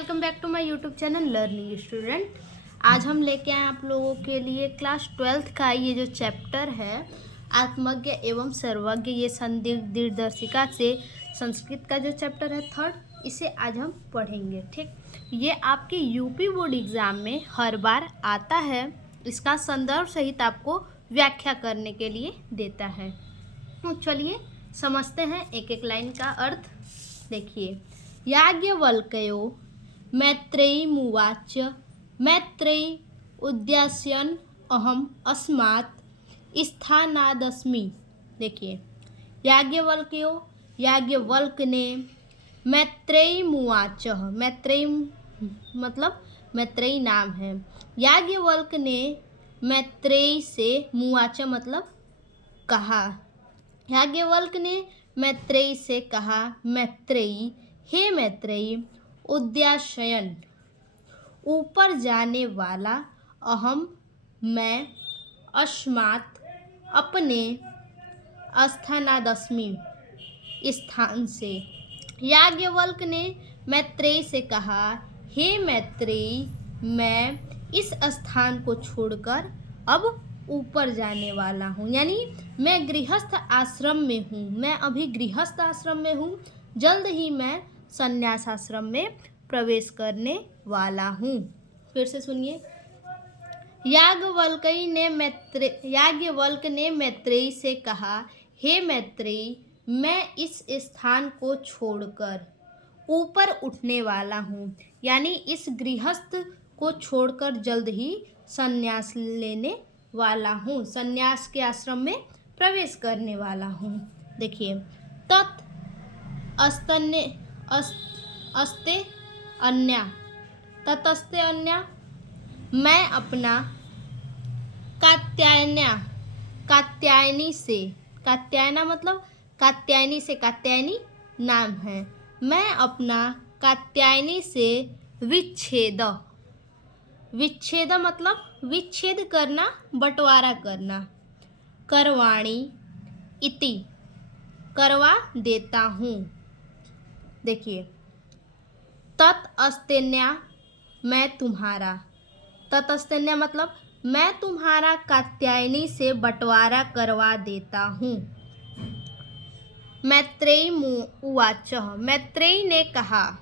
Welcome back to my YouTube channel learning student. आज हम लेके आए आप लोगों के लिए क्लास 12th का ये जो चैप्टर है आत्मज्ञ एवं सर्वज्ञ, ये संदिग्ध दिग्दर्शिका से संस्कृत का जो चैप्टर है थर्ड, इसे आज हम पढ़ेंगे। ठीक, ये आपके यूपी बोर्ड एग्ज़ाम में हर बार आता है। इसका संदर्भ सहित आपको व्याख्या करने के लिए देता है। तो चलिए समझते हैं एक एक लाइन का अर्थ। देखिए, याज्ञवल्क्यो मैत्रेयीमुवाच मैत्रेयी उद्यास्यन् अहम अस्मात् स्थानादस्मि। देखिए, याज्ञवल्क्य ने मैत्रेयीमुवाच, मैत्रेयी मतलब मैत्रेयी नाम है। याज्ञवल्क्य ने मैत्रेयी से, मुवाच मतलब कहा, याज्ञवल्क्य ने मैत्रेयी से कहा, मैत्रेयी, हे मैत्रेयी, उद्याशयन ऊपर जाने वाला, अहम मैं, अस्मात् अपने, स्थानादस्मि स्थान से। याज्ञवल्क्य ने मैत्रेयी से कहा, हे मैत्रेयी, मैं इस स्थान को छोड़कर अब ऊपर जाने वाला हूँ, यानी मैं गृहस्थ आश्रम में हूँ। मैं अभी गृहस्थ आश्रम में हूँ, जल्द ही मैं संन्यास आश्रम में प्रवेश करने वाला हूँ। फिर से सुनिए, याज्ञवल्क्य ने मैत्रेयी से कहा, हे मैत्रेयी, मैं इस स्थान को छोड़कर ऊपर उठने वाला हूँ, यानी इस गृहस्थ को छोड़कर जल्द ही संन्यास लेने वाला हूँ, संन्यास के आश्रम में प्रवेश करने वाला हूँ। देखिए, तत् अस्ते अन्या, ततस्ते अन्या, मैं अपना कात्यायनी से, कात्यायना मतलब कात्यायनी से, कात्यायनी नाम है, मैं अपना कात्यायनी से विच्छेद, विच्छेद मतलब विच्छेद करना, बंटवारा करना, करवाणी इति करवा देता हूँ। देखिए, ततस्तेन्या मैं तुम्हारा, ततस्तेन्या मतलब मैं तुम्हारा कात्यायनी से बंटवारा करवा देता हूँ। मैत्रेयी उवाच, मैत्रेयी ने कहा,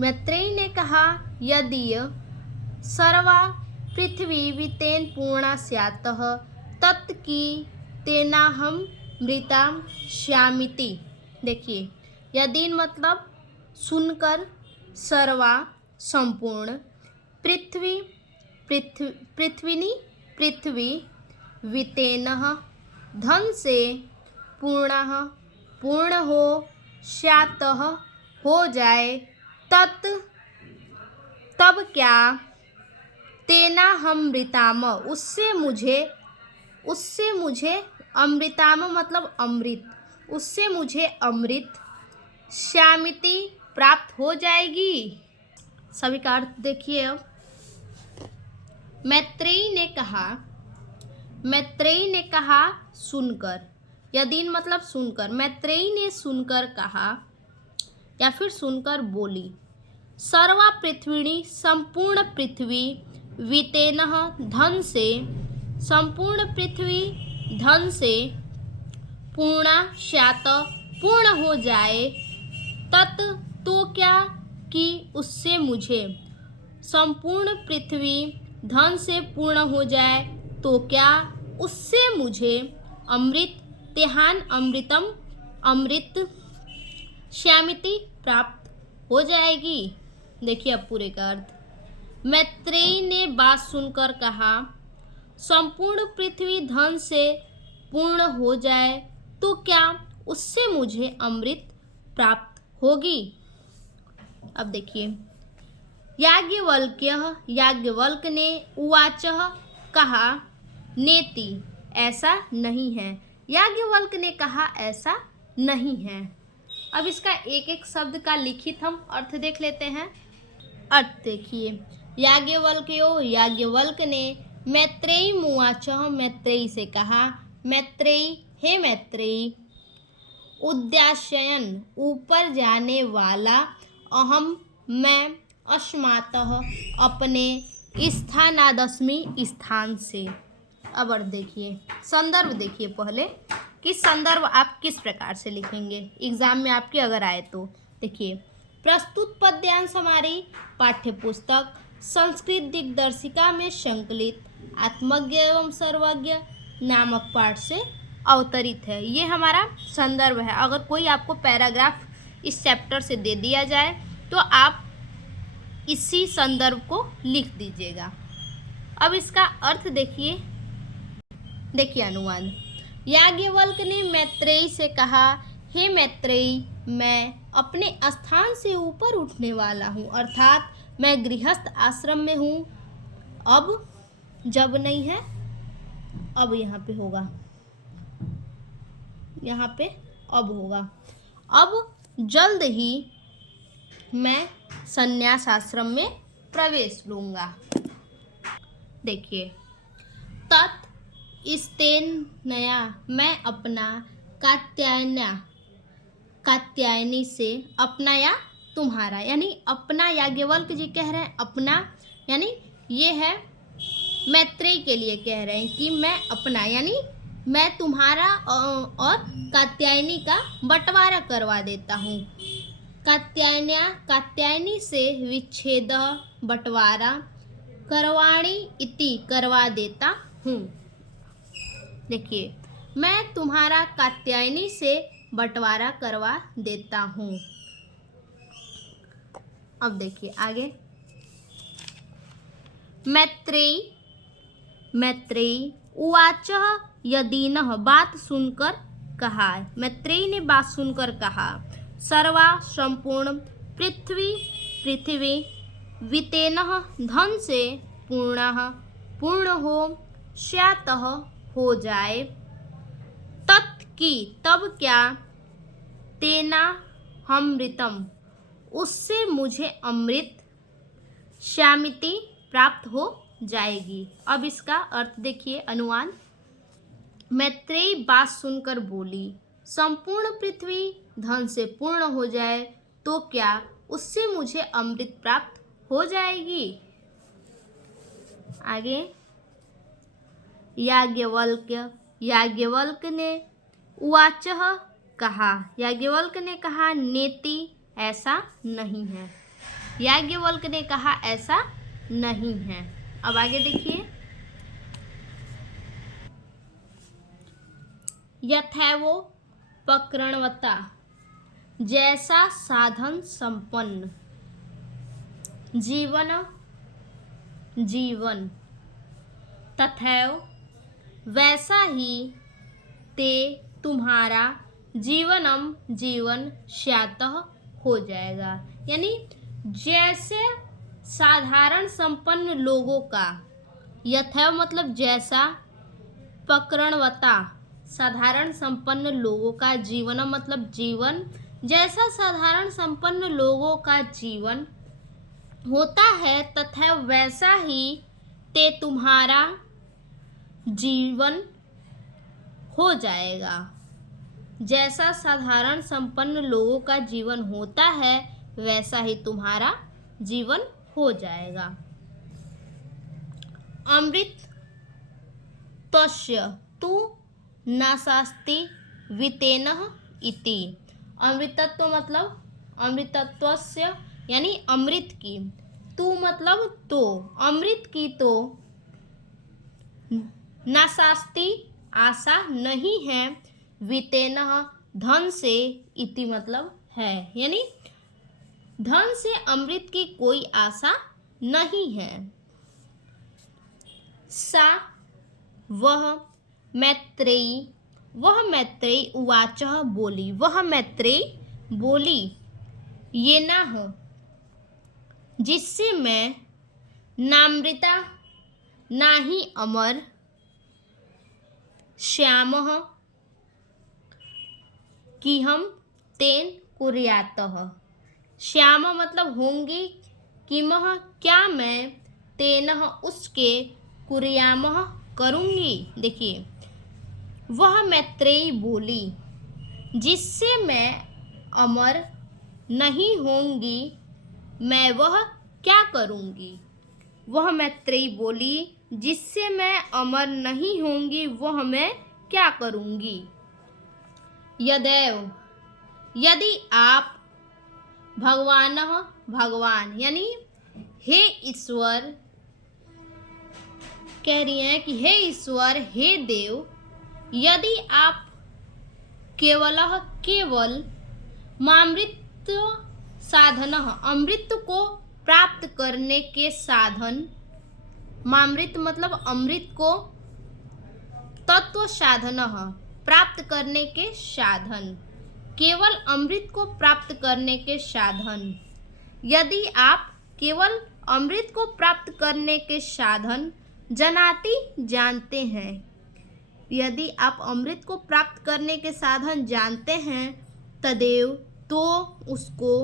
मैत्रेयी ने कहा, यदि सर्वा पृथ्वी वितेन पूर्णा स्यातः तत्की तेनाहम मृता श्यामिति। देखिए, यदि मतलब सुनकर, सर्वा संपूर्ण, पृथ्वी वितेन धन से, पूर्णः पूर्ण हो, स्यातः हो जाए, तब क्या, तेना हम मृताम उससे मुझे अमृताम मतलब अमृत, उससे मुझे अमृत, श्यामिति प्राप्त हो जाएगी। सभी का अर्थ देखिए। अब मैत्रेयी ने कहा सुनकर, यदि मतलब सुनकर, मैत्रेयी ने सुनकर कहा या फिर सुनकर बोली, सर्वा पृथ्वी संपूर्ण पृथ्वी, वितेनः धन से, संपूर्ण पृथ्वी धन से, पूर्णा स्यात् पूर्ण हो जाए, तत् तो क्या, कि उससे मुझे, संपूर्ण पृथ्वी धन से पूर्ण हो जाए तो क्या, उससे मुझे अमृत, तेहान अमृतम अमृत, श्यामिति प्राप्त हो जाएगी। देखिए अब पूरे का अर्थ। मैत्रेयी ने बात सुनकर कहा, संपूर्ण पृथ्वी धन से पूर्ण हो जाए तो क्या उससे मुझे अमृत प्राप्त होगी। अब देखिए, याज्ञवल्क्य ने उवाच कहा, नेति ऐसा नहीं है। याज्ञवल्क्य ने कहा ऐसा नहीं है। अब इसका एक एक शब्द का लिखित हम अर्थ देख लेते हैं। अर्थ देखिए, याज्ञवल्क्य ने मैत्रेयी मुवाच, मैत्रेयी से कहा, मैत्रेयी, हे मैत्रेयी, उद्याशयन ऊपर जाने वाला, अहम मैं, अस्मातः अपने, स्थानादस्मि स्थान से। अब और देखिए संदर्भ, देखिए पहले कि संदर्भ आप किस प्रकार से लिखेंगे एग्जाम में आपके अगर आए तो। देखिए प्रस्तुत पद्यांश हमारी पाठ्यपुस्तक संस्कृत दिग्दर्शिका में संकलित आत्मज्ञ एवं सर्वज्ञ नामक पाठ से अवतरित है। ये हमारा संदर्भ है। अगर कोई आपको पैराग्राफ इस चैप्टर से दे दिया जाए तो आप इसी संदर्भ को लिख दीजिएगा। अब इसका अर्थ देखिए, देखिए अनुवाद। याज्ञवल्क्य ने मैत्रेयी से कहा, हे मैत्रेयी, मैं अपने स्थान से ऊपर उठने वाला हूँ, अर्थात मैं गृहस्थ आश्रम में हूँ। अब जब नहीं है, अब यहाँ पे होगा, यहाँ पे अब होगा। अब जल्द ही मैं संन्यास आश्रम में प्रवेश लूँगा। देखिए तत् स्तेनया, मैं अपना कात्यायनी से, अपना या तुम्हारा, यानी अपना याज्ञवल्क्य जी कह रहे हैं अपना, यानी ये है मैत्रेयी के लिए कह रहे हैं कि मैं अपना यानी मैं तुम्हारा और कात्यायनी का बंटवारा करवा देता हूँ। कात्यायनी से विच्छेद, बंटवारा, करवाणी इति, करवा देता हूँ। देखिए मैं तुम्हारा कात्यायनी से बंटवारा करवा देता हूँ। अब देखिए आगे। मैत्रेयी उवाच यदीनः, बात सुनकर कहा। मैत्रेयी ने बात सुनकर कहा, सर्वा संपूर्ण पृथ्वी वितेनः, धन से पूर्ण हो, स्यातः हो जाए, तत् की तब क्या, तेना अमृतम, उससे मुझे अमृत, श्यामिति प्राप्त हो जाएगी। अब इसका अर्थ देखिए अनुवाद। मैत्रेयी बात सुनकर बोली, संपूर्ण पृथ्वी धन से पूर्ण हो जाए तो क्या उससे मुझे अमृत प्राप्त हो जाएगी। आगे याज्ञवल्क्य ने उवाचः, कहा। याज्ञवल्क्य ने कहा, नेति, ऐसा नहीं है। याज्ञवल्क्य ने कहा ऐसा नहीं है। अब आगे देखिए। यथैवोपकृण्वता, जैसा साधन संपन्न जीवन तथैव वैसा ही ते तुम्हारा जीवन स्यातः हो जाएगा, यानी जैसे साधारण संपन्न लोगों का, यथैव मतलब जैसा, पकृण्वता साधारण संपन्न लोगों का, जीवनम मतलब जीवन, जैसा साधारण संपन्न लोगों का जीवन होता है तथा वैसा ही ते तुम्हारा जीवन हो जाएगा। जैसा साधारण संपन्न लोगों का जीवन होता है वैसा ही तुम्हारा जीवन हो जाएगा। अमृत तस्य तु नासास्ति वितेनः इति। अमृतत्व मतलब अमृतत्वस्य यानी अमृत की, तू मतलब तो, अमृत की तो नासास्ति आशा नहीं है, वितेनः धन से, इति मतलब है, यानी धन से अमृत की कोई आशा नहीं है। सा वह मैत्रेयी उवाचः बोली, वह मैत्रेयी बोली, ये ना हो जिससे मैं नामृता ना ही अमर, श्यामः कि हम तेन कुर्यातः, श्याम मतलब होंगी, किमः क्या मैं, तेनः उसके, कुर्यामः करूँगी। देखिए वह मैत्रेयी बोली, जिससे मैं अमर नहीं होंगी मैं वह क्या करूँगी। वह मैत्रेयी बोली, जिससे मैं अमर नहीं होंगी वह मैं क्या करूँगी। यदैव यदि आप भगवानः भगवान यानी हे ईश्वर कह रही हैं कि हे ईश्वर हे देव, यदि आप केवल मामृत साधन अमृत को प्राप्त करने के साधन, मामृत मतलब अमृत को, तत्व साधन प्राप्त करने के साधन, केवल अमृत को प्राप्त करने के साधन, यदि आप केवल अमृत को प्राप्त करने के साधन जनाति जानते हैं, यदि आप अमृत को प्राप्त करने के साधन जानते हैं, तदेव तो उसको,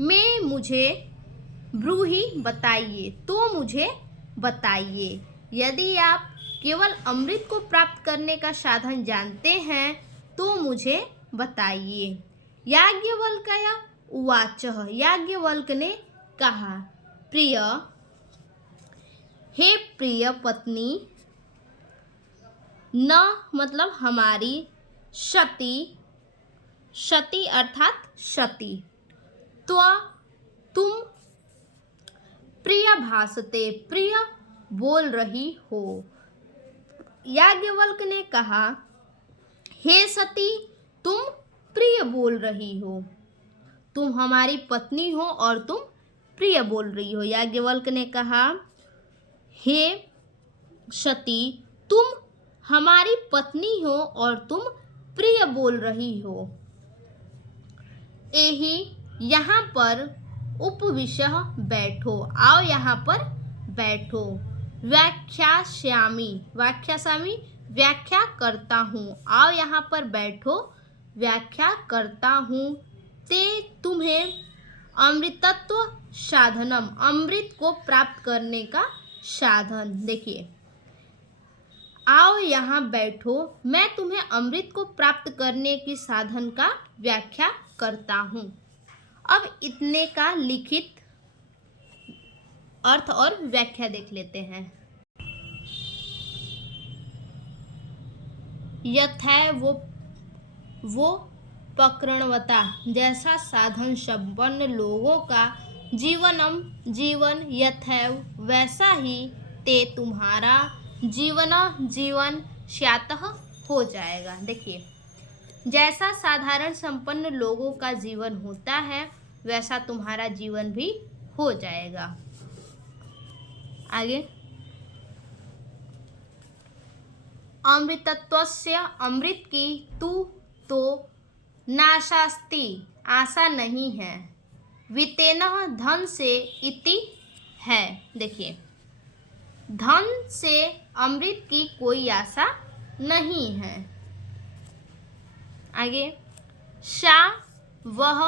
मैं मुझे ब्रूहि बताइए, तो मुझे बताइए। यदि आप केवल अमृत को प्राप्त करने का साधन जानते हैं तो मुझे बताइए। याज्ञवल्क्य उवाच, याज्ञवल्क्य ने कहा, प्रिय हे प्रिय पत्नी, न मतलब हमारी, शती शती अर्थात शती, तुम प्रिय भासते प्रिय बोल रही हो। याज्ञवल्क्य ने कहा, हे सती तुम प्रिय बोल रही हो, तुम हमारी पत्नी हो और तुम प्रिय बोल रही हो। याज्ञवल्क्य ने कहा, हे सती तुम हमारी पत्नी हो और तुम प्रिय बोल रही हो। यही यहाँ पर उपविशः बैठो, आओ यहाँ पर बैठो। व्याख्यास्यामि व्याख्यास्यामि व्याख्या करता हूँ, आओ यहाँ पर बैठो, व्याख्या करता हूँ। ते तुम्हें अमृतत्व साधनम, अमृत को प्राप्त करने का साधन। देखिए, आओ यहाँ बैठो, मैं तुम्हें अमृत को प्राप्त करने की साधन का व्याख्या करता हूँ। अब इतने का लिखित अर्थ और व्याख्या देख लेते हैं। यथैव वो प्रकरणवता, जैसा साधन संपन्न लोगों का जीवन यथैव वैसा ही, ते तुम्हारा जीवन स्यातः हो जाएगा। देखिए, जैसा साधारण संपन्न लोगों का जीवन होता है वैसा तुम्हारा जीवन भी हो जाएगा। आगे, अमृतत्वस्य, अमृत की तू तो नाशास्ति, आशा नहीं है। वितेनः, धन से, इति है। देखिए, धन से अमृत की कोई आशा नहीं है। आगे, सा वह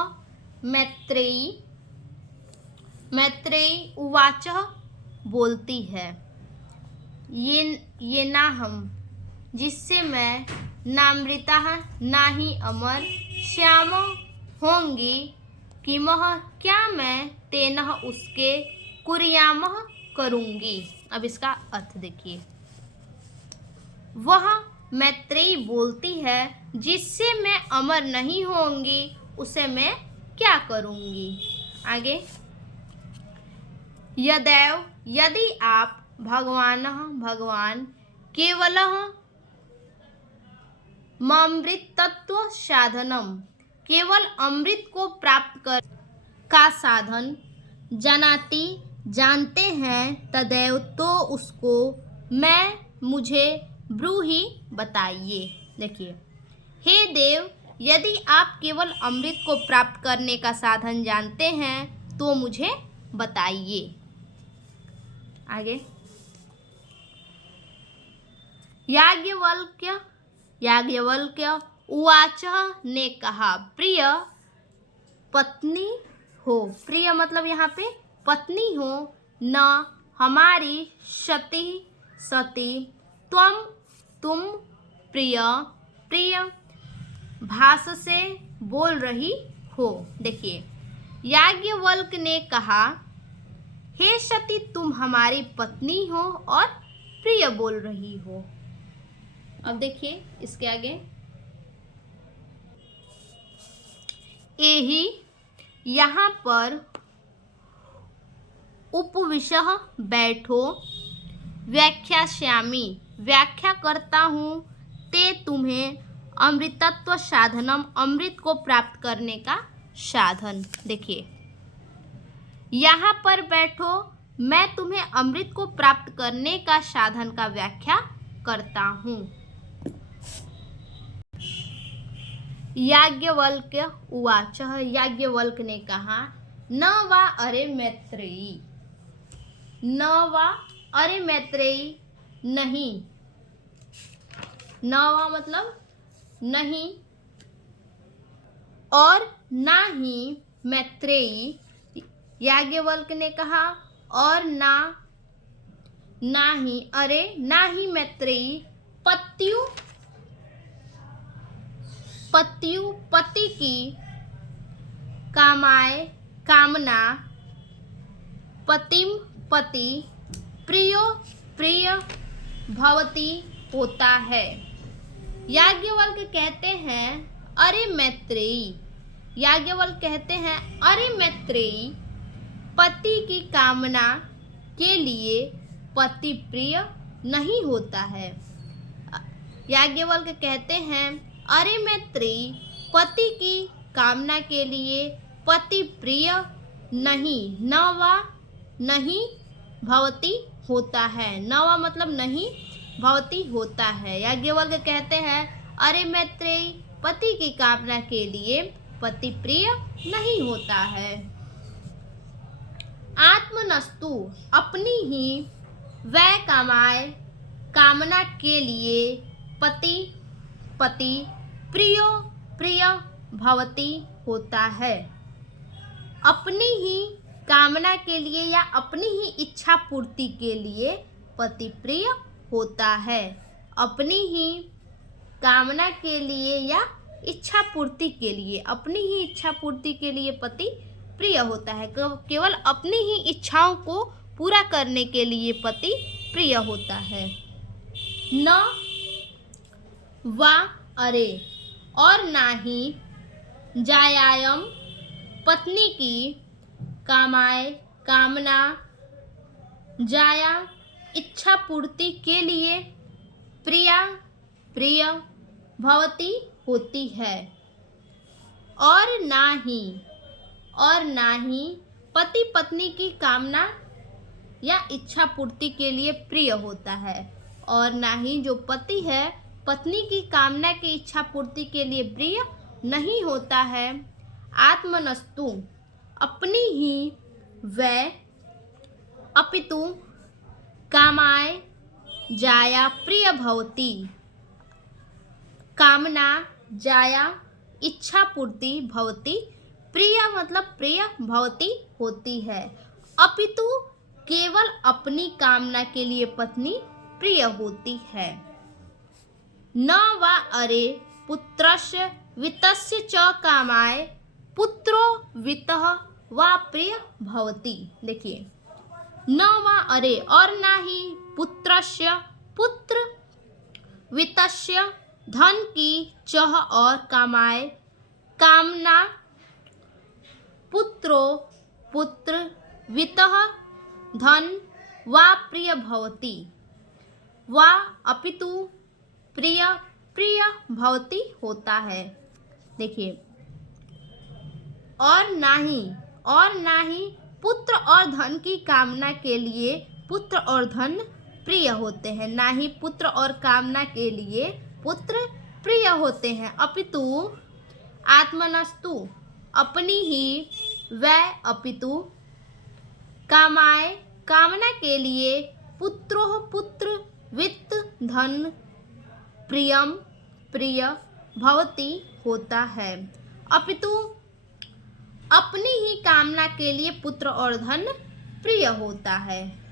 मैत्रेयी उवाच बोलती है, ये ना हम, जिससे मैं नामृता ना ही अमर, श्याम होंगी, किमह क्या मैं, तेनः उसके, कुर्यामः करूँगी। अब इसका अर्थ देखिए, वह मैत्रेयी बोलती है, जिससे मैं अमर नहीं होंगी उसे मैं क्या करूँगी। आगे, यदैव यदि आप भगवान केवलः मामृतत्व साधनम, केवल अमृत को प्राप्त कर का साधन जनाति जानते हैं, तदैव तो उसको, मैं मुझे ब्रूहि बताइए। देखिए, हे देव, यदि आप केवल अमृत को प्राप्त करने का साधन जानते हैं तो मुझे बताइए। आगे, याज्ञवल्क्य उवाच ने कहा, प्रिय पत्नी हो, प्रिय मतलब यहाँ पे पत्नी हो, न हमारी, सती तुम प्रिय भाष से बोल रही हो। देखिए, याज्ञवल्क्य ने कहा, हे सती, तुम हमारी पत्नी हो और प्रिय बोल रही हो। अब देखिए इसके आगे, एहि यहाँ पर उपविशः बैठो, व्याख्यास्यामि व्याख्या करता हूँ, ते तुम्हें अमृतत्व साधनम अमृत को प्राप्त करने का साधन। देखिए, यहाँ पर बैठो, मैं तुम्हें अमृत को प्राप्त करने का साधन का व्याख्या करता हूँ। याज्ञवल्क्य उवाच, याज्ञवल्क्य ने कहा, न वा अरे मैत्रेयी, न वा अरे मैत्रेयी, नहीं, न वा मतलब नहीं, और ना ही मैत्रेयी, याज्ञवल्क्य ने कहा, और ना ही, अरे ना ही मैत्रेयी, पति की कामना, पतिम पति, प्रिय भवती होता है। याज्ञवल्क्य कहते हैं, अरे मैत्रेयी, याज्ञवल्क्य कहते हैं, अरे मैत्रेयी, पति की कामना के लिए पति प्रिय नहीं होता है। याज्ञवल्क्य कहते हैं, अरे मैत्रेयी, पति की कामना के लिए पति प्रिय नहीं, न वा नहीं भवती होता है। न वा मतलब नहीं, भवती होता है। याज्ञवल्क्य कहते हैं, अरे मैत्रेयी, पति की कामना के लिए पति प्रिय नहीं होता है। आत्मनस्तु, अपनी ही वह कामना के लिए पति प्रिय भवती होता है। अपनी ही कामना के लिए या अपनी ही इच्छा पूर्ति के लिए पति प्रिय होता है। अपनी ही कामना के लिए या इच्छा पूर्ति के लिए, अपनी ही इच्छा पूर्ति के लिए पति प्रिय होता है। केवल अपनी ही इच्छाओं को पूरा करने के लिए पति प्रिय होता है। न वा अरे, और ना ही जायायम, पत्नी की कामना, जाया इच्छा पूर्ति के लिए प्रिय भवती होती है। और ना ही पति पत्नी की कामना या इच्छा पूर्ति के लिए प्रिय होता है। और ना ही जो पति है पत्नी की कामना की इच्छा पूर्ति के लिए प्रिय नहीं होता है। आत्मनस्तु, अपनी ही वह, अपितु कामाय जाया प्रिय भवती, कामना जाया इच्छा पूर्ति भवती, प्रिय मतलब प्रिय भवती होती है। अपितु केवल अपनी कामना के लिए पत्नी प्रिय होती है। न वा अरे पुत्रस्य वित्तस्य च कामाय, पुत्रो वित्तः वा प्रिय भवती। देखिए, न वा अरे, और ना ही पुत्रस्य, पुत्र, वित्तस्य धन की, चह और कामाय कामना, पुत्र वित्तः धन वा प्रिय भवती, वा अपितु प्रिय भवती होता है। देखिए, और ना ही पुत्र और धन की कामना के लिए पुत्र और धन प्रिय होते हैं। ना ही पुत्र और कामना के लिए पुत्र प्रिय होते हैं। अपितु आत्मनस्तु, अपनी ही वह, अपितु कामना के लिए पुत्र वित्त धन प्रिय भवती होता है। अपितु अपनी ही कामना के लिए पुत्र और धन प्रिय होता है।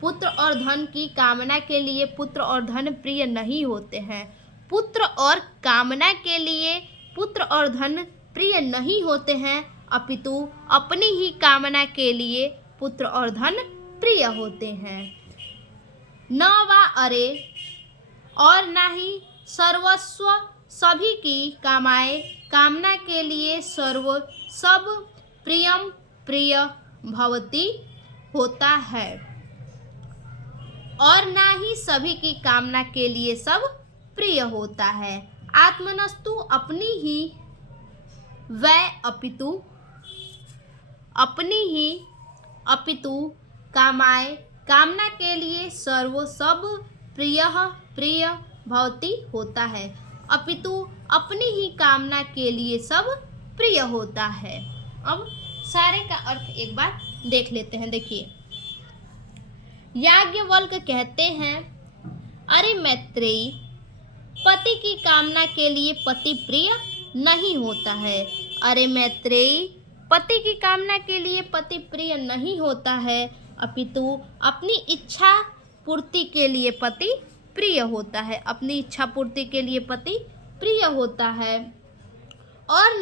पुत्र और धन की कामना के लिए पुत्र और धन प्रिय नहीं होते हैं। पुत्र और कामना के लिए पुत्र और धन प्रिय नहीं होते हैं, अपितु अपनी ही कामना के लिए पुत्र और धन प्रिय होते हैं। न वा अरे और ना ही सर्वस्व सभी की कामाए कामना के लिए सर्व सब प्रियम प्रिय भवती होता है, और ना ही सभी की कामना के लिए सब प्रिय होता है। आत्मनस्तु अपनी ही वै अपितु अपनी ही अपितु कामाए कामना के लिए सर्व सब प्रिय प्रिय भवती होता है, अपितु अपनी ही कामना के लिए सब प्रिय होता है। अब सारे का अर्थ एक बार देख लेते हैं। देखिए, याज्ञवल्क्य कहते हैं, अरे मैत्रेयी, पति की कामना के लिए पति प्रिय नहीं होता है। अरे मैत्रेयी, पति की कामना के लिए पति प्रिय नहीं होता है, अपितु अपनी इच्छा पूर्ति के लिए पति प्रिय होता है। अपनी इच्छा पूर्ति के लिए पति प्रिय होता है। और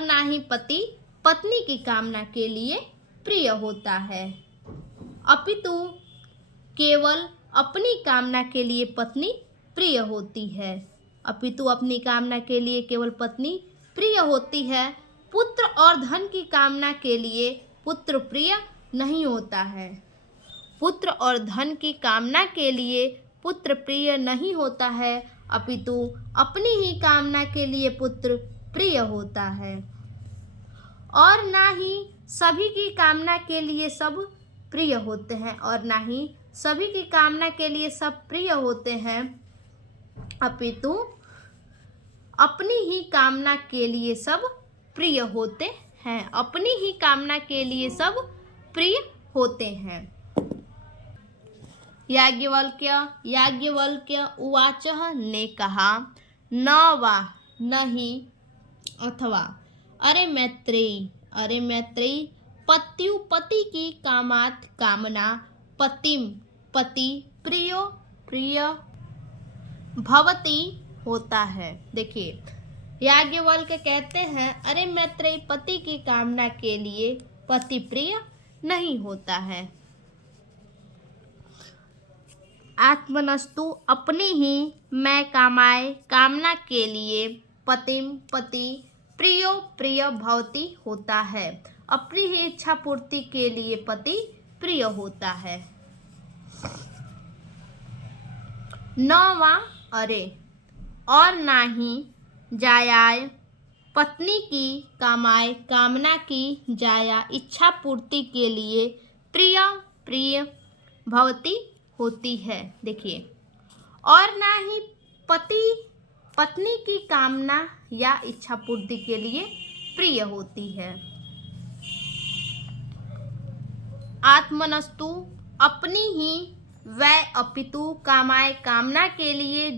ना ही पति पत्नी की कामना के लिए प्रिय होता है, अपितु केवल अपनी कामना के लिए पत्नी प्रिय होती है। अपितु अपनी कामना के लिए केवल पत्नी प्रिय होती है। पुत्र और धन की कामना के लिए पुत्र प्रिय नहीं होता है। पुत्र और धन की कामना के लिए पुत्र प्रिय नहीं होता है, अपितु अपनी ही कामना के लिए पुत्र प्रिय होता है। और ना ही सभी की कामना के लिए सब प्रिय होते हैं, और ना ही सभी की कामना के लिए सब प्रिय होते हैं, अपितु अपनी ही कामना के लिए सब प्रिय होते हैं। अपनी ही कामना के लिए सब प्रिय होते हैं। याज्ञवल्क्य उवाच ने कहा, न वा नहीं अथवा अरे मैत्रेयी, पत्यु पति की कामात कामना पतिम पति प्रियो प्रिय भवती होता है। देखिए, याज्ञवल्क्य कहते हैं, अरे मैत्रेयी, पति की कामना के लिए पति प्रिय नहीं होता है। आत्मनस्तु अपनी ही मैं कामाए कामना के लिए पतिम पति प्रियो प्रिय भवती होता है। अपनी ही इच्छा पूर्ति के लिए पति प्रिय होता है। न वा अरे और ना ही जायाय पत्नी की कामाए कामना की जाया इच्छा पूर्ति के लिए प्रिय प्रिय भवती होती है। देखिए, और ना ही पति पत्नी की कामना या इच्छा पूर्ति के लिए प्रिय होती है। आत्मनस्तु अपनी ही वै अपितु कामाए कामना के लिए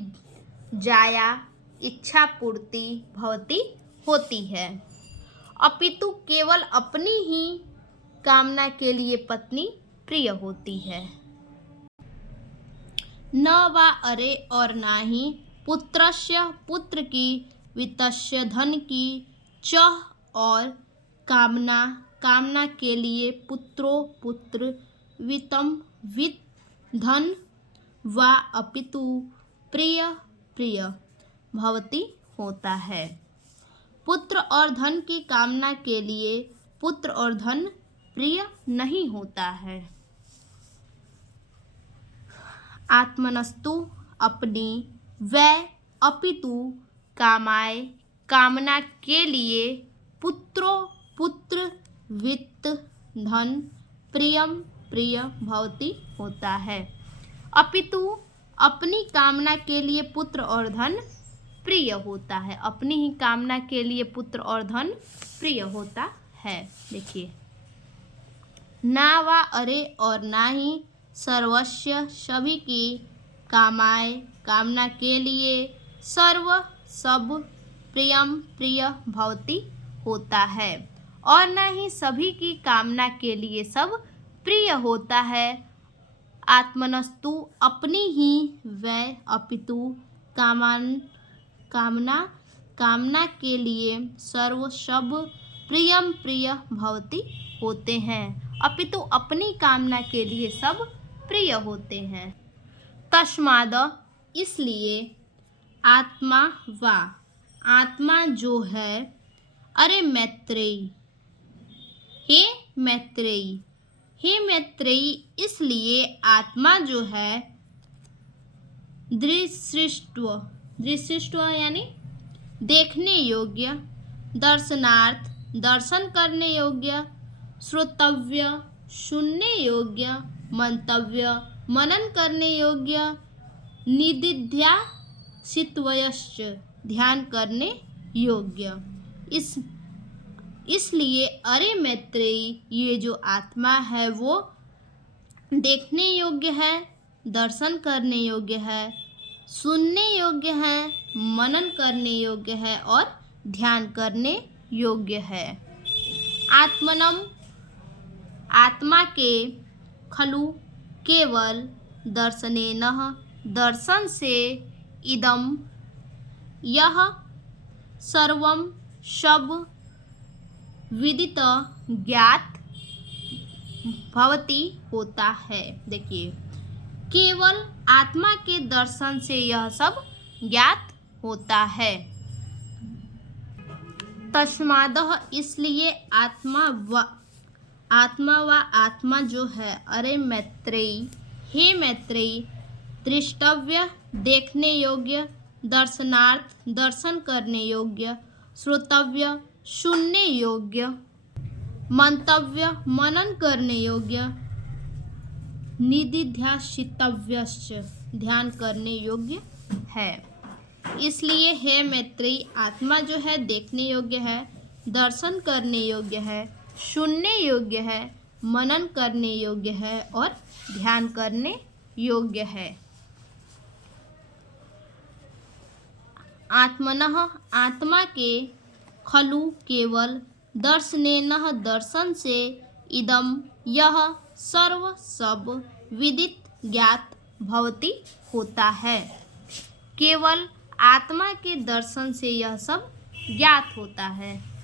जाया इच्छा पूर्ति भवती होती है, अपितु केवल अपनी ही कामना के लिए पत्नी प्रिय होती है। न वा अरे और ना ही पुत्रस्य पुत्र की वित्तस्य धन की च और कामना के लिए पुत्रो पुत्र वित्तम वित्त धन वा अपितु प्रिय प्रिय भवती होता है। पुत्र और धन की कामना के लिए पुत्र और धन प्रिय नहीं होता है। आत्मनस्तु अपनी वै अपितु कामाए कामना के लिए पुत्रो पुत्र वित्त धन प्रियम प्रिय भवती होता है, अपितु अपनी कामना के लिए पुत्र और धन प्रिय होता है। अपनी ही कामना के लिए पुत्र और धन प्रिय होता है। देखिए, ना वा अरे और ना ही सर्वस्य सभी की कामाए कामना के लिए सर्व सब प्रियम प्रिय भवती होता है, और ना ही सभी की कामना के लिए सब प्रिय होता है, आत्मनस्तु अपनी ही वै अपितु कामना के लिए सर्व सब प्रियम प्रिय भवति होते हैं, अपितु अपनी कामना के लिए सब प्रिय होते हैं। तस्माद इसलिए आत्मा वा आत्मा जो है, अरे मैत्रेयी हे मैत्रेयी इसलिए आत्मा जो है दृष्टित्व यानी देखने योग्य, दर्शनार्थ दर्शन करने योग्य, श्रोतव्य सुनने योग्य, मंतव्य मनन करने योग्य, निदिध्यासितव्यश्च ध्यान करने योग्य। इसलिए अरे मैत्रेयी ये जो आत्मा है वो देखने योग्य है, दर्शन करने योग्य है, सुनने योग्य है, मनन करने योग्य है और ध्यान करने योग्य है। आत्मनम आत्मा के खलु केवल दर्शनेन दर्शन से इदम यह सर्वम सब विदित ज्ञात भवति होता है। देखिए केवल आत्मा के दर्शन से यह सब ज्ञात होता है। तस्मादः इसलिए आत्मा व आत्मा जो है, अरे मैत्रेयी हे मैत्रेयी दृष्टव्य देखने योग्य, दर्शनार्थ दर्शन करने योग्य, श्रोतव्य सुनने योग्य, मंतव्य मनन करने योग्य, निदिध्यासितव्यश्च ध्यान करने योग्य है। इसलिए हे मैत्रेयी आत्मा जो है देखने योग्य है, दर्शन करने योग्य है, सुनने योग्य है, मनन करने योग्य है और ध्यान करने योग्य है। आत्मनः आत्मा के खलु केवल दर्शनेन दर्शन से इदम यह सर्व सब विदित ज्ञात भवति होता है। केवल आत्मा के दर्शन से यह सब ज्ञात होता है।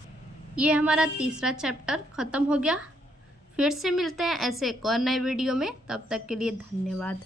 ये हमारा तीसरा चैप्टर ख़त्म हो गया। फिर से मिलते हैं ऐसे एक और नए वीडियो में, तब तक के लिए धन्यवाद।